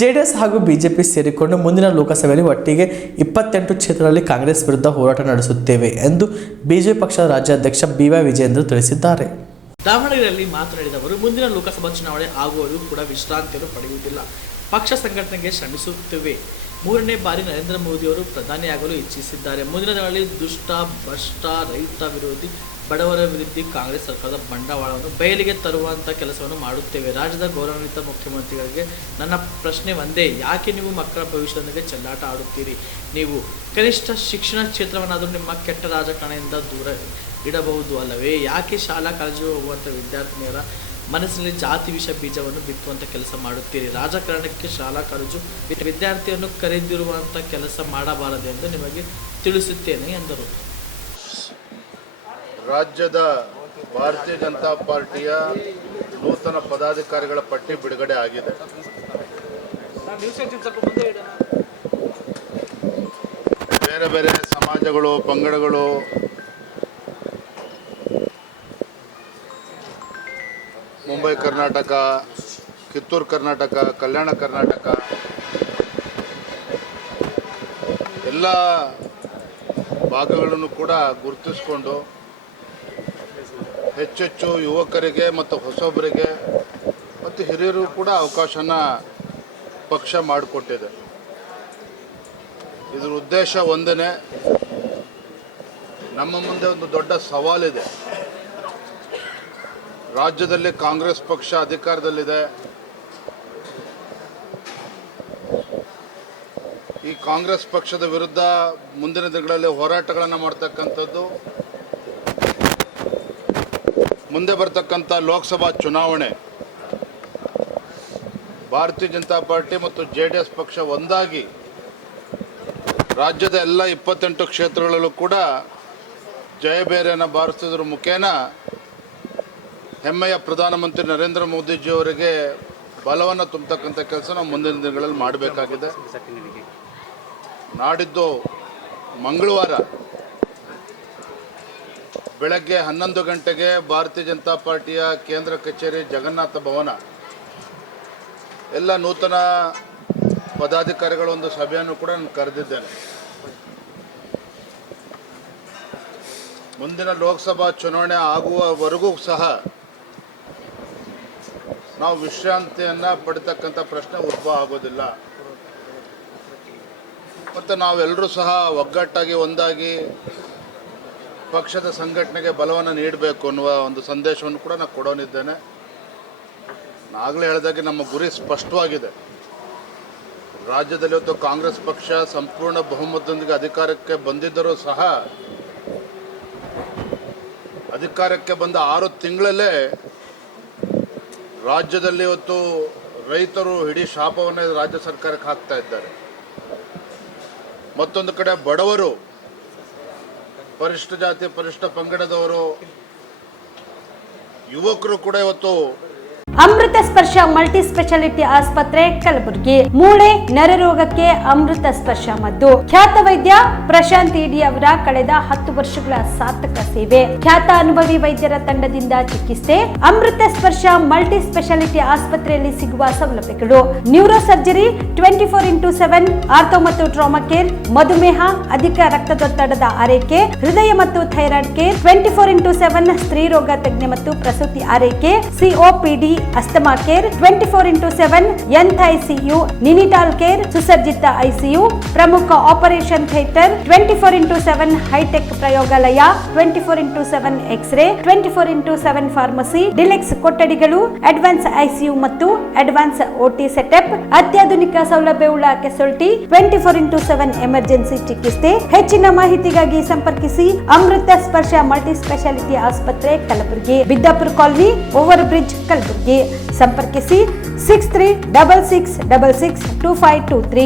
JDS ಹಾಗೂ BJP ಸೇರಿಕೊಂಡು ಮುಂದಿನ ಲೋಕಸಭೆಯಲ್ಲಿ ಒಟ್ಟಿಗೆ ಇಪ್ಪತ್ತೆಂಟು ಕ್ಷೇತ್ರಗಳಲ್ಲಿ ಕಾಂಗ್ರೆಸ್ ವಿರುದ್ಧ ಹೋರಾಟ ನಡೆಸುತ್ತೇವೆ ಎಂದು ಬಿಜೆಪಿ ಪಕ್ಷದ ರಾಜ್ಯಾಧ್ಯಕ್ಷ ಬಿ ವೈ ವಿಜಯೇಂದ್ರ ತಿಳಿಸಿದ್ದಾರೆ. ದಾವಣಗೆರೆಯಲ್ಲಿ ಮಾತನಾಡಿದವರು ಮುಂದಿನ ಲೋಕಸಭಾ ಚುನಾವಣೆ ಆಗುವವರೆಗೂ ಕೂಡ ವಿಶ್ರಾಂತಿಯನ್ನು ಪಡೆಯುವುದಿಲ್ಲ. ಪಕ್ಷ ಸಂಘಟನೆಗೆ ಶ್ರಮಿಸುತ್ತೇವೆ. ಮೂರನೇ ಬಾರಿ ನರೇಂದ್ರ ಮೋದಿಯವರು ಪ್ರಧಾನಿಯಾಗಲು ಇಚ್ಛಿಸಿದ್ದಾರೆ. ಮುಂದಿನ ದಿನಗಳಲ್ಲಿ ದುಷ್ಟ, ಭ್ರಷ್ಟ, ರೈತ ವಿರೋಧಿ ಬಡವರ ವಿರುದ್ಧ ಕಾಂಗ್ರೆಸ್ ಸರ್ಕಾರದ ಬಂಡವಾಳವನ್ನು ಬಯಲಿಗೆ ತರುವಂಥ ಕೆಲಸವನ್ನು ಮಾಡುತ್ತೇವೆ. ರಾಜ್ಯದ ಗೌರವಾನ್ವಿತ ಮುಖ್ಯಮಂತ್ರಿಗಳಿಗೆ ನನ್ನ ಪ್ರಶ್ನೆ ಒಂದೇ, ಯಾಕೆ ನೀವು ಮಕ್ಕಳ ಭವಿಷ್ಯದೊಂದಿಗೆ ಚೆಲ್ಲಾಟ ಆಡುತ್ತೀರಿ? ನೀವು ಕನಿಷ್ಠ ಶಿಕ್ಷಣ ಕ್ಷೇತ್ರವನ್ನಾದರೂ ನಿಮ್ಮ ಕೆಟ್ಟ ರಾಜಕಾರಣದಿಂದ ದೂರ ಇಡಬಹುದು ಅಲ್ಲವೇ? ಯಾಕೆ ಶಾಲಾ ಕಾಲೇಜು ಹೋಗುವಂಥ ವಿದ್ಯಾರ್ಥಿನಿಯರ ಮನಸ್ಸಿನಲ್ಲಿ ಜಾತಿ ವಿಷ ಬೀಜವನ್ನು ಬಿತ್ತುವಂಥ ಕೆಲಸ ಮಾಡುತ್ತೀರಿ? ರಾಜಕಾರಣಕ್ಕೆ ಶಾಲಾ ಕಾಲೇಜು ವಿದ್ಯಾರ್ಥಿಯನ್ನು ಕರೆದಿರುವಂಥ ಕೆಲಸ ಮಾಡಬಾರದೆಂದು ನಿಮಗೆ ತಿಳಿಸುತ್ತೇನೆ ಎಂದರು. ರಾಜ್ಯದ ಭಾರತೀಯ ಜನತಾ ಪಾರ್ಟಿಯ ನೂತನ ಪದಾಧಿಕಾರಿಗಳ ಪಟ್ಟಿ ಬಿಡುಗಡೆ ಆಗಿದೆ. ಬೇರೆ ಬೇರೆ ಸಮಾಜಗಳು ಪಂಗಡಗಳು ಮುಂಬೈ ಕರ್ನಾಟಕ ಕಿತ್ತೂರು ಕರ್ನಾಟಕ ಕಲ್ಯಾಣ ಕರ್ನಾಟಕ ಎಲ್ಲ ಭಾಗಗಳನ್ನು ಕೂಡ ಗುರುತಿಸಿಕೊಂಡು ಹೆಚ್ಚೆಚ್ಚು ಯುವಕರಿಗೆ ಮತ್ತು ಹೊಸಬರಿಗೆ ಮತ್ತು ಹಿರಿಯರು ಕೂಡ ಅವಕಾಶನ ಪಕ್ಷ ಮಾಡಿಕೊಟ್ಟಿದೆ. ಇದರ ಉದ್ದೇಶ ಒಂದನೇ, ನಮ್ಮ ಮುಂದೆ ಒಂದು ದೊಡ್ಡ ಸವಾಲಿದೆ. ರಾಜ್ಯದಲ್ಲಿ ಕಾಂಗ್ರೆಸ್ ಪಕ್ಷ ಅಧಿಕಾರದಲ್ಲಿದೆ. ಈ ಕಾಂಗ್ರೆಸ್ ಪಕ್ಷದ ವಿರುದ್ಧ ಮುಂದಿನ ದಿನಗಳಲ್ಲಿ ಹೋರಾಟಗಳನ್ನು ಮಾಡ್ತಕ್ಕಂಥದ್ದು ಮುಂದೆ ಬರ್ತಕ್ಕಂಥ ಲೋಕಸಭಾ ಚುನಾವಣೆ. ಭಾರತೀಯ ಜನತಾ ಪಾರ್ಟಿ ಮತ್ತು ಜೆ ಡಿ ಎಸ್ ಪಕ್ಷ ಒಂದಾಗಿ ರಾಜ್ಯದ ಎಲ್ಲ ಇಪ್ಪತ್ತೆಂಟು ಕ್ಷೇತ್ರಗಳಲ್ಲೂ ಕೂಡ ಜಯಬೇರೆಯನ್ನು ಬಾರಿಸಿದ್ರ ಮುಖೇನ ಹೆಮ್ಮೆಯ ಪ್ರಧಾನಮಂತ್ರಿ ನರೇಂದ್ರ ಮೋದಿಜಿಯವರಿಗೆ ಬಲವನ್ನು ತುಂಬತಕ್ಕಂಥ ಕೆಲಸ ನಾವು ಮುಂದಿನ ದಿನಗಳಲ್ಲಿ ಮಾಡಬೇಕಾಗಿದೆ. ನಾಡಿದ್ದು ಮಂಗಳವಾರ ಬೆಳಗ್ಗೆ ಹನ್ನೊಂದು ಗಂಟೆಗೆ ಭಾರತೀಯ ಜನತಾ ಪಾರ್ಟಿಯ ಕೇಂದ್ರ ಕಚೇರಿ ಜಗನ್ನಾಥ ಭವನ. ಎಲ್ಲ ನೂತನ ಪದಾಧಿಕಾರಿಗಳ ಒಂದು ಸಭೆಯನ್ನು ಕೂಡ ನಾನು ಕರೆದಿದ್ದೇನೆ. ಮುಂದಿನ ಲೋಕಸಭಾ ಚುನಾವಣೆ ಆಗುವವರೆಗೂ ಸಹ ನಾವು ವಿಶ್ರಾಂತಿಯನ್ನು ಪಡಿತಕ್ಕಂಥ ಪ್ರಶ್ನೆ ಉದ್ಭವ ಆಗೋದಿಲ್ಲ. ಮತ್ತು ನಾವೆಲ್ಲರೂ ಸಹ ಒಗ್ಗಟ್ಟಾಗಿ ಒಂದಾಗಿ ಪಕ್ಷದ ಸಂಘಟನೆಗೆ ಬಲವನ್ನು ನೀಡಬೇಕು ಅನ್ನುವ ಒಂದು ಸಂದೇಶವನ್ನು ಕೂಡ ನಾನು ಕೊಡೋನಿದ್ದೇನೆ. ಆಗಲೇ ಹೇಳಿದಾಗೆ ನಮ್ಮ ಗುರಿ ಸ್ಪಷ್ಟವಾಗಿದೆ. ರಾಜ್ಯದಲ್ಲಿ ಇವತ್ತು ಕಾಂಗ್ರೆಸ್ ಪಕ್ಷ ಸಂಪೂರ್ಣ ಬಹುಮತದೊಂದಿಗೆ ಅಧಿಕಾರಕ್ಕೆ ಬಂದಿದ್ದರೂ ಸಹ, ಅಧಿಕಾರಕ್ಕೆ ಬಂದ ಆರು ತಿಂಗಳಲ್ಲೇ ರಾಜ್ಯದಲ್ಲಿ ಇವತ್ತು ರೈತರು ಇಡೀ ಶಾಪವನ್ನು ರಾಜ್ಯ ಸರ್ಕಾರಕ್ಕೆ ಹಾಕ್ತಾ ಇದ್ದಾರೆ. ಮತ್ತೊಂದು ಕಡೆ ಬಡವರು ಪರಿಶಿಷ್ಟ ಜಾತಿ ಪರಿಷ್ಠ ಪಂಗಡದವರು ಯುವಕರು ಕೂಡ ಇವತ್ತು ಅಮೃತ ಸ್ಪರ್ಶ ಮಲ್ಟಿ ಸ್ಪೆಷಾಲಿಟಿ ಆಸ್ಪತ್ರೆ ಕಲಬುರಗಿ. ಮೂಳೆ ನರರೋಗಕ್ಕೆ ಅಮೃತ ಸ್ಪರ್ಶ ಮದ್ದು. ಖ್ಯಾತ ವೈದ್ಯ ಪ್ರಶಾಂತ್ ಇಡಿ ಅವರ ಕಳೆದ ಹತ್ತು ವರ್ಷಗಳ ಸಾರ್ಥಕ ಸೇವೆ. ಖ್ಯಾತ ಅನುಭವಿ ವೈದ್ಯರ ತಂಡದಿಂದ ಚಿಕಿತ್ಸೆ. ಅಮೃತ ಸ್ಪರ್ಶ ಮಲ್ಟಿ ಸ್ಪೆಷಾಲಿಟಿ ಆಸ್ಪತ್ರೆಯಲ್ಲಿ ಸಿಗುವ ಸೌಲಭ್ಯಗಳು. Neuro surgery twenty four into seven, ortho ಮತ್ತು ಟ್ರಾಮಾ ಕೇರ್, ಮಧುಮೇಹ, ಅಧಿಕ ರಕ್ತದೊತ್ತಡದ ಆರೈಕೆ, ಹೃದಯ ಮತ್ತು thyroid care, twenty four into seven, ಸ್ತ್ರೀ ರೋಗ ತಜ್ಞೆ ಮತ್ತು ಪ್ರಸೂತಿ ಆರೈಕೆ COPD asthma care twenty four into seven ಎಂತ್ ಐಸಿಯು ನಿನಿಟಾಲ್ ಕೇರ್ ಸುಸಜ್ಜಿತ ಐಸಿಯು, ಪ್ರಮುಖ operation theatre twenty four into seven hitech ಪ್ರಯೋಗಾಲಯ twenty four into seven x ray twenty four into seven pharmacy, deluxe ಕೊಠಡಿಗಳು, ಅಡ್ವಾನ್ಸ್ ಐಸಿಯು ಮತ್ತು advance OT setup, ಅತ್ಯಾಧುನಿಕ ಸೌಲಭ್ಯವುಳ್ಳ casualty twenty four into seven emergency ಚಿಕಿತ್ಸೆ. ಹೆಚ್ಚಿನ ಮಾಹಿತಿಗಾಗಿ ಸಂಪರ್ಕಿಸಿ ಅಮೃತ Sparsha multi speciality ಆಸ್ಪತ್ರೆ Kalaburagi, Biddapur colony over bridge Kalaburagi. ಸಂಪರ್ಕಿಸಿ six three double six double six two five two three